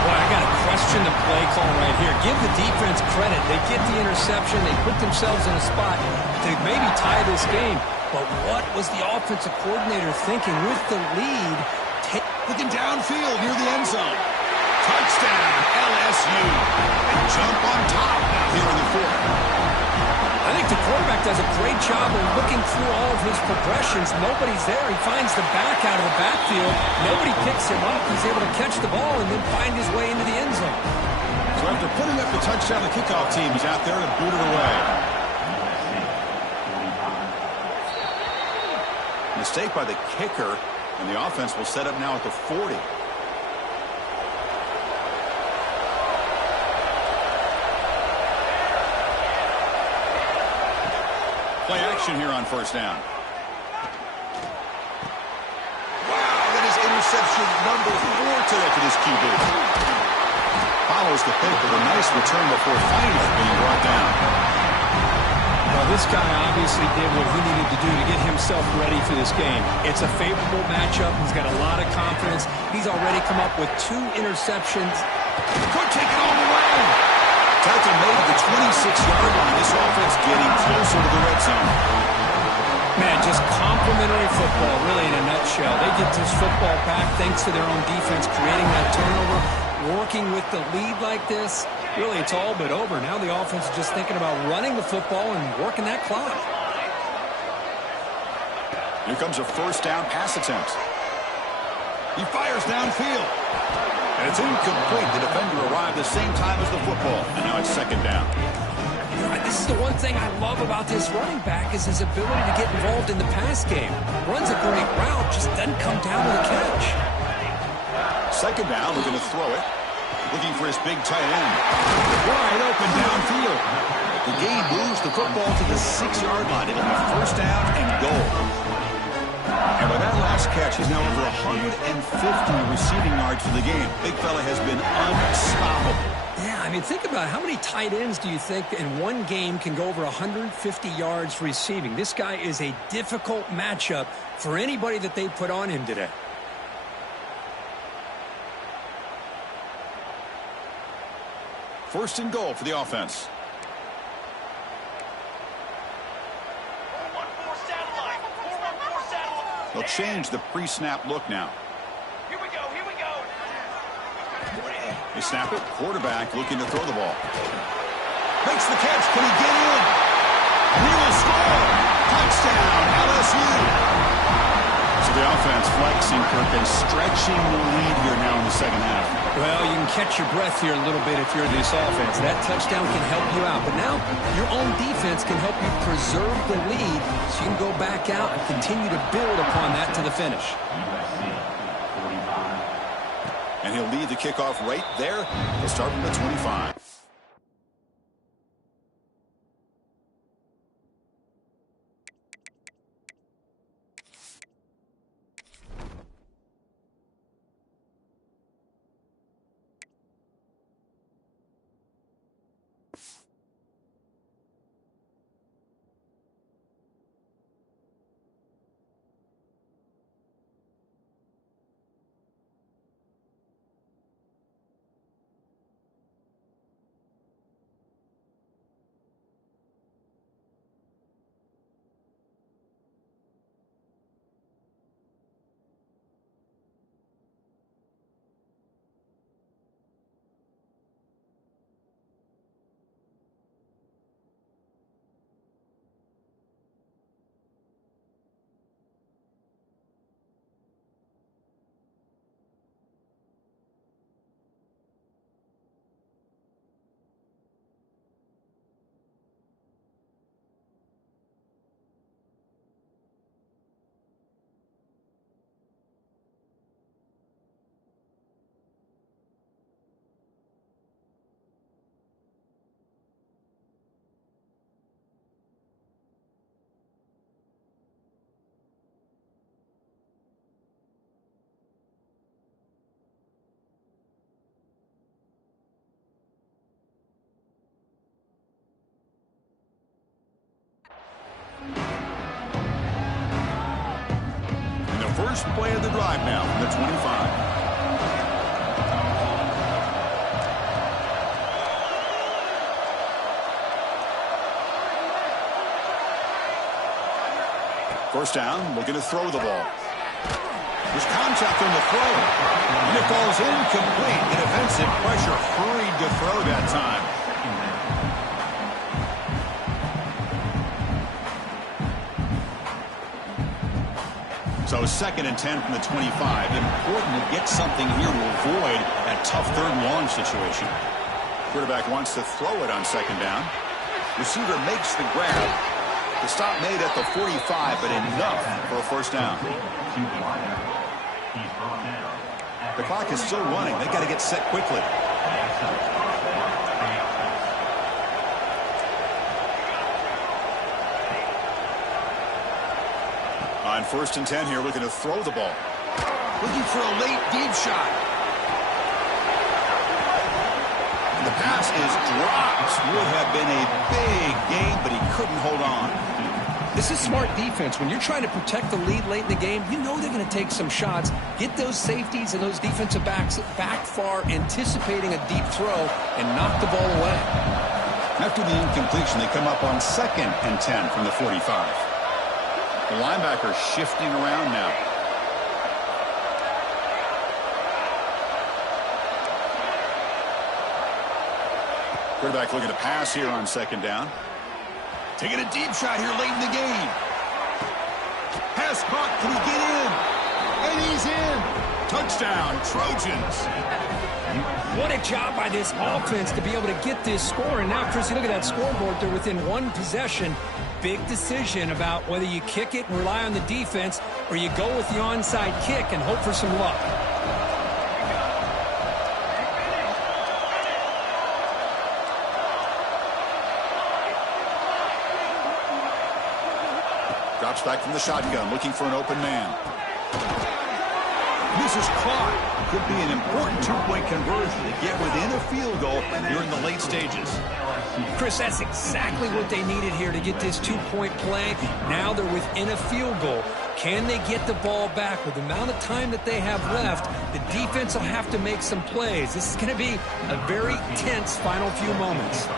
Boy, I got to question the play call right here. Give the defense credit. They get the interception. They put themselves in a spot to maybe tie this game. But what was the offensive coordinator thinking with the lead? Looking downfield near the end zone. Touchdown, LSU. They jump on top now here in the 4th. I think the quarterback does a great job of looking through all of his progressions. Nobody's there. He finds the back out of the backfield. Nobody picks him up. He's able to catch the ball and then find his way into the end zone. So after putting up the touchdown, the kickoff team is out there to boot it away. Mistake by the kicker, and the offense will set up now at the 40. Play action here on first down. Wow, that is interception number 4 today for this QB. Follows the pick with a nice return before finally being brought down. Well, this guy obviously did what he needed to do to get himself ready for this game. It's a favorable matchup. He's got a lot of confidence. He's already come up with 2 interceptions. Could take it all the way. Telton made it the 26-yard line. This offense getting closer to the red zone. Man, just complimentary football, really in a nutshell. They get this football back thanks to their own defense, creating that turnover, working with the lead like this. Really, it's all but over. Now the offense is just thinking about running the football and working that clock. Here comes a first down pass attempt. He fires downfield. And it's incomplete. The defender arrived the same time as the football. And now it's second down. You know, this is the one thing I love about this running back is his ability to get involved in the pass game. Runs a great route, just doesn't come down to the catch. Second down, we're going to throw it. Looking for his big tight end. Wide open downfield. The game moves the football to the 6-yard line. It'll be first down and goal. And with that last catch, he's now over 150 receiving yards for the game. Big fella has been unstoppable. Yeah, I mean, think about it. How many tight ends do you think in one game can go over 150 yards receiving? This guy is a difficult matchup for anybody that they put on him today. First and goal for the offense. They'll change the pre-snap look now. Here we go, here we go. They snap it. Quarterback looking to throw the ball. Makes the catch. Can he get in? He will score. Touchdown, LSU. So the offense flexing, Kirk, and stretching the lead here now in the second half. Well, you can catch your breath here a little bit if you're this offense. That touchdown can help you out. But now your own defense can help you preserve the lead so you can go back out and continue to build upon that to the finish. And he'll lead the kickoff right there. He'll start from the 25. First play of the drive now from the 25. First down, looking to throw the ball. There's contact on the throw. And it falls incomplete. The defensive pressure hurried to throw that time. So second and 10 from the 25. Important to get something here to avoid that tough third and long situation. Quarterback wants to throw it on second down. Receiver makes the grab. The stop made at the 45, but enough for a first down. The clock is still running. They've got to get set quickly. On 1st and 10 here, looking to throw the ball. Looking for a late deep shot. And the pass is dropped. Would have been a big gain, but he couldn't hold on. This is smart defense. When you're trying to protect the lead late in the game, you know they're going to take some shots, get those safeties and those defensive backs back far, anticipating a deep throw, and knock the ball away. After the incompletion, they come up on 2nd and 10 from the 45. The linebacker shifting around now. Quarterback looking to pass here on 2nd down. Taking a deep shot here late in the game. Pass caught. Can he get in? And he's in. Touchdown, Trojans. What a job by this offense to be able to get this score. And now, Chris, you look at that scoreboard. They're within one possession. Big decision about whether you kick it and rely on the defense or you go with the onside kick and hope for some luck. Drops back from the shotgun, looking for an open man. This is caught. Could be an important two-point conversion to get within a field goal during the late stages. Chris, that's exactly what they needed here to get this two-point play. Now they're within a field goal. Can they get the ball back? With the amount of time that they have left, the defense will have to make some plays. This is going to be a very tense final few moments.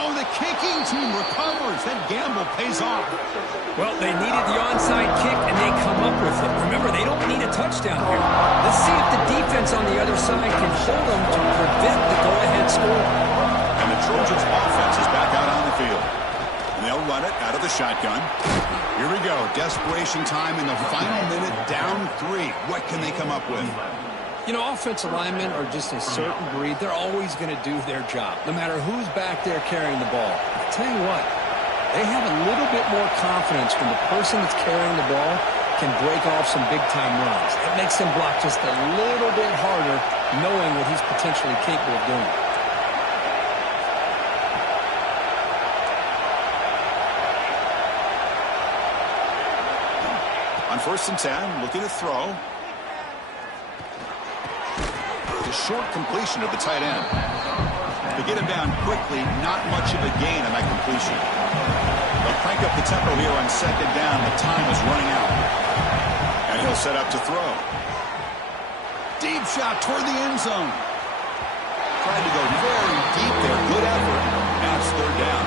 Oh, the kicking team recovers. That gamble pays off. Well, they needed the onside kick, and they come up with it. Remember, they don't need a touchdown here. Let's see if the defense on the other side can hold them to prevent the go-ahead score. And the Trojans' offense is back out on the field. And they'll run it out of the shotgun. Here we go. Desperation time in the final minute, down 3. What can they come up with? You know, offensive linemen are just a certain breed. They're always going to do their job, no matter who's back there carrying the ball. I'll tell you what, they have a little bit more confidence when the person that's carrying the ball can break off some big-time runs. It makes them block just a little bit harder, knowing what he's potentially capable of doing. On 1st and 10, looking to throw. A short completion of the tight end. To get him down quickly, not much of a gain on that completion. They'll crank up the tempo here on 2nd down. The time is running out. And he'll set up to throw. Deep shot toward the end zone. Tried to go very deep there. Good effort. Now it's 3rd down.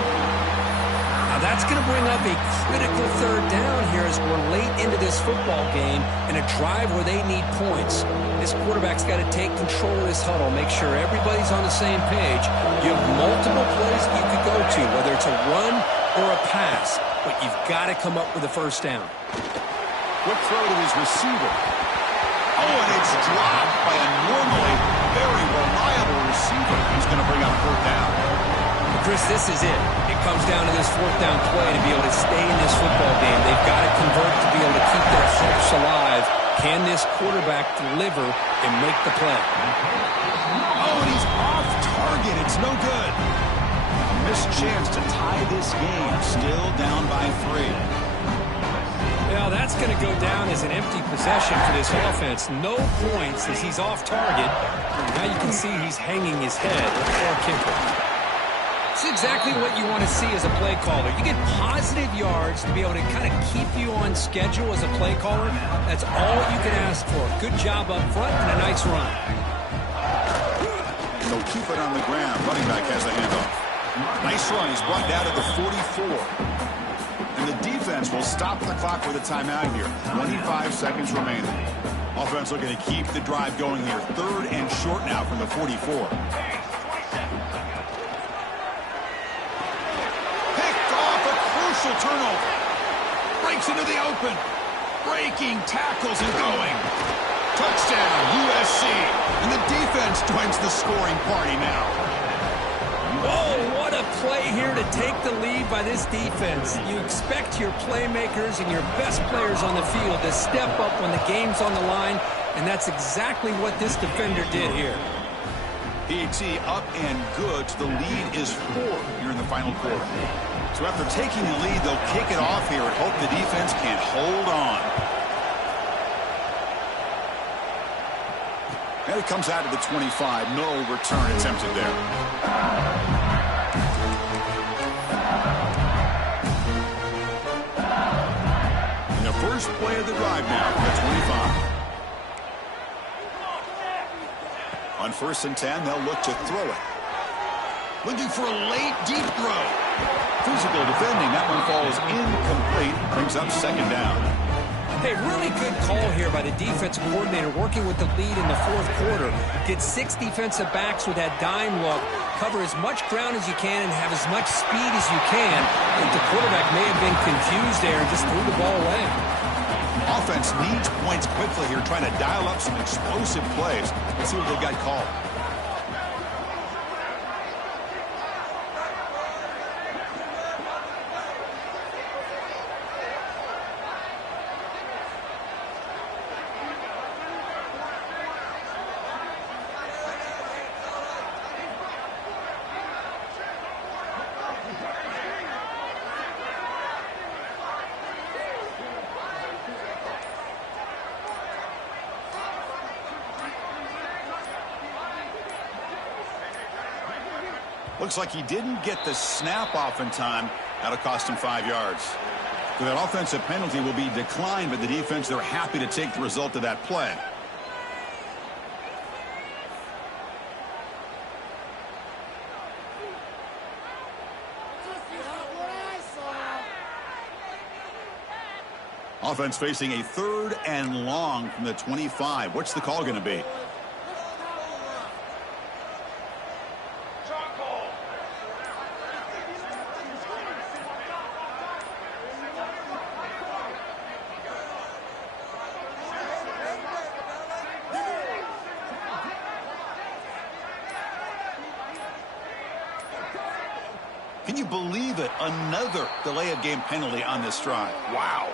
Now that's going to bring up a critical 3rd down here as we're late into this football game in a drive where they need points. This quarterback's got to take control of this huddle, make sure everybody's on the same page. You have multiple plays that you could go to, whether it's a run or a pass, but you've got to come up with a first down. Quick throw to his receiver. Oh, and it's dropped by a normally very reliable receiver. He's going to bring up 4th down. Chris, this is it. It comes down to this 4th down play to be able to stay in this football game. They've got to convert to be able to keep their hopes alive. Can this quarterback deliver and make the play? Oh, and he's off target. It's no good. A missed chance to tie this game. Still down by 3. Well, that's going to go down as an empty possession for this offense. No points as he's off target. Now you can see he's hanging his head or kicker. It's exactly what you want to see as a play caller. You get positive yards to be able to kind of keep you on schedule as a play caller. That's all you can ask for. Good job up front and a nice run. They'll keep it on the ground. Running back has the handoff. Nice run. He's brought down to the 44. And the defense will stop the clock with a timeout here. 25 seconds remaining. Offense looking to keep the drive going here. 3rd and short now from the 44. Turnover. Breaks into the open. Breaking tackles and going. Touchdown, USC. And the defense joins the scoring party now. Whoa, what a play here to take the lead by this defense. You expect your playmakers and your best players on the field to step up when the game's on the line, and that's exactly what this defender did here. PAT up and good. The lead is 4 here in the final quarter. So after taking the lead, they'll kick it off here and hope the defense can hold on. And it comes out to the 25. No return attempted there. And the first play of the drive now from the 25. On 1st and 10, they'll look to throw it. Looking for a late, deep throw. Physical defending. That one falls incomplete. Brings up 2nd down. Hey, really good call here by the defensive coordinator working with the lead in the 4th quarter. Get 6 defensive backs with that dime look. Cover as much ground as you can and have as much speed as you can. I think the quarterback may have been confused there and just threw the ball away. Offense needs points quickly here, trying to dial up some explosive plays. Let's see what they've got called. Looks like he didn't get the snap off in time. That'll cost him 5 yards. So that offensive penalty will be declined by the defense. They're happy to take the result of that play. Offense facing a 3rd and long from the 25. What's the call going to be? Can you believe it? Another delay of game penalty on this drive. Wow.